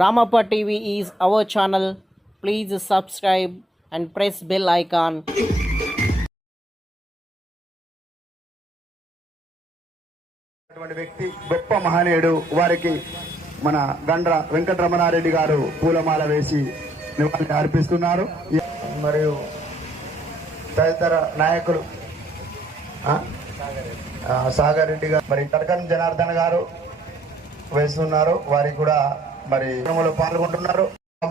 Ramappa TV is our channel. Please subscribe and press bell icon. అటువంటి వ్యక్తి గొప్ప మహనీయుడు వారికి మన గండ్ర వెంకటరమణారెడ్డి గారు పూలమాల వేసి నివాళి అర్పిస్తున్నారు మరియు తదితర నాయకులు సాగర్ రెడ్డి గారు మరి తడకం జనార్దన్ గారు వేస్తున్నారు వారికి కూడా మరి పాల్గొంటున్నారు.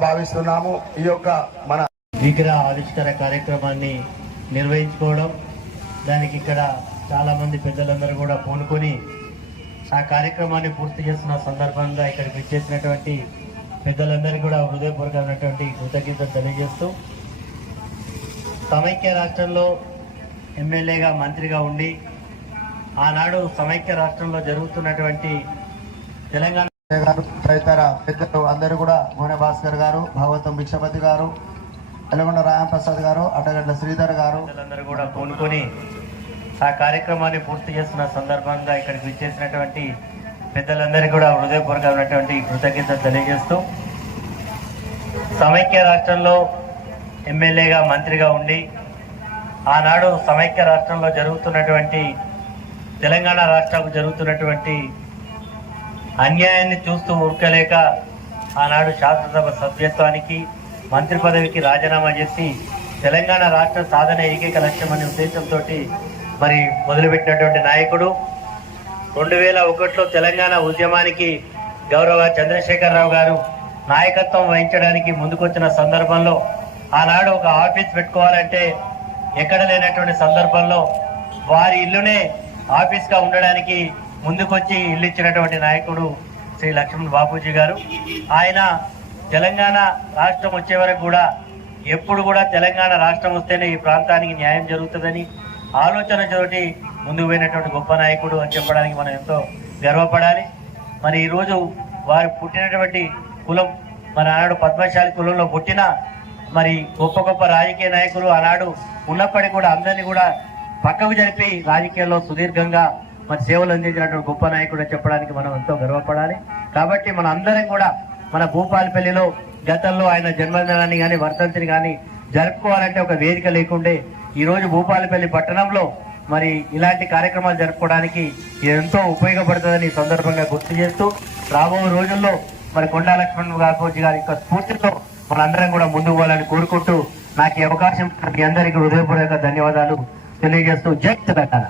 భావిస్తున్నాము ఈ యొక్క మన విగ్రహ ఆవిష్కరణ కార్యక్రమాన్ని నిర్వహించుకోవడం. దానికి ఇక్కడ చాలా మంది పెద్దలందరూ కూడా పూనుకొని ఆ కార్యక్రమాన్ని పూర్తి చేస్తున్న సందర్భంగా ఇక్కడికి విచ్చేసినటువంటి పెద్దలందరికీ కూడా హృదయపూర్వకమైనటువంటి కృతజ్ఞతలు తెలియజేస్తూ సమైక్య రాష్ట్రంలో ఎమ్మెల్యేగా మంత్రిగా ఉండి ఆనాడు సమైక్య రాష్ట్రంలో జరుగుతున్నటువంటి తెలంగాణ గారు తదితర పెద్దలు అందరూ కూడా గోనె భాస్కర్ గారు భాగవతం భిక్షపతి గారు ఎలగొండ రామప్రసాద్ గారు అడ్డగడ్డ శ్రీధర్ గారు. పెద్దలందరూ కూడా పూనుకొని ఆ కార్యక్రమాన్ని పూర్తి చేస్తున్న సందర్భంగా ఇక్కడికి విచ్చేసినటువంటి పెద్దలందరికీ కూడా హృదయపూర్వకమైనటువంటి కృతజ్ఞతలు తెలియజేస్తూ సమైక్య రాష్ట్రంలో ఎమ్మెల్యేగా మంత్రిగా ఉండి ఆనాడు సమైక్య రాష్ట్రంలో జరుగుతున్నటువంటి తెలంగాణ రాష్ట్రకు జరుగుతున్నటువంటి అన్యాయాన్ని చూస్తూ ఊరుకోలేక ఆనాడు శాసనసభ సభ్యత్వానికి మంత్రి పదవికి రాజీనామా చేసి తెలంగాణ రాష్ట్ర సాధన ఏకైక లక్ష్యం అనే ఉద్దేశంతో మరి మొదలుపెట్టినటువంటి నాయకుడు. రెండు వేల ఒకటిలో తెలంగాణ ఉద్యమానికి గౌరవ చంద్రశేఖరరావు గారు నాయకత్వం వహించడానికి ముందుకొచ్చిన సందర్భంలో ఆనాడు ఒక ఆఫీస్ పెట్టుకోవాలంటే ఎక్కడ లేనటువంటి సందర్భంలో వారి ఇల్లునే ఆఫీస్గా ఉండడానికి ముందుకొచ్చి ఇల్లు ఇచ్చినటువంటి నాయకుడు శ్రీ లక్ష్మణ్ బాపూజీ గారు. ఆయన తెలంగాణ రాష్ట్రం వచ్చే వరకు కూడా ఎప్పుడు కూడా తెలంగాణ రాష్ట్రం వస్తేనే ఈ ప్రాంతానికి న్యాయం జరుగుతుందని ఆలోచన చోటి ముందుకు పోయినటువంటి గొప్ప నాయకుడు అని చెప్పడానికి మనం ఎంతో గర్వపడాలి. మరి ఈరోజు వారు పుట్టినటువంటి కులం మరి ఆనాడు పద్మశాలి కులంలో పుట్టిన మరి గొప్ప గొప్ప రాజకీయ నాయకులు ఆనాడు ఉన్నప్పటికీ కూడా అందరినీ కూడా పక్కకు జరిపి రాజకీయాల్లో సుదీర్ఘంగా మరి సేవలు అందించినటువంటి గొప్ప నాయకుడు చెప్పడానికి మనం ఎంతో గర్వపడాలి. కాబట్టి మన అందరం కూడా మన భూపాలపల్లిలో గతంలో ఆయన జన్మదినాన్ని కానీ వర్ధంతిని కానీ జరుపుకోవాలంటే ఒక వేదిక లేకుండే ఈ రోజు భూపాలపల్లి పట్టణంలో మరి ఇలాంటి కార్యక్రమాలు జరుపుకోవడానికి ఇది ఎంతో ఉపయోగపడుతుందని ఈ సందర్భంగా గుర్తు చేస్తూ రాబోయే రోజుల్లో మరి కొండా లక్ష్మణ్ గారి గారి యొక్క స్ఫూర్తితో మనందరం కూడా ముందుకు పోవాలని కోరుకుంటూ నాకు ఈ అవకాశం మీ అందరికీ హృదయపూర్వక ధన్యవాదాలు తెలియజేస్తూ జై తెలంగాణ.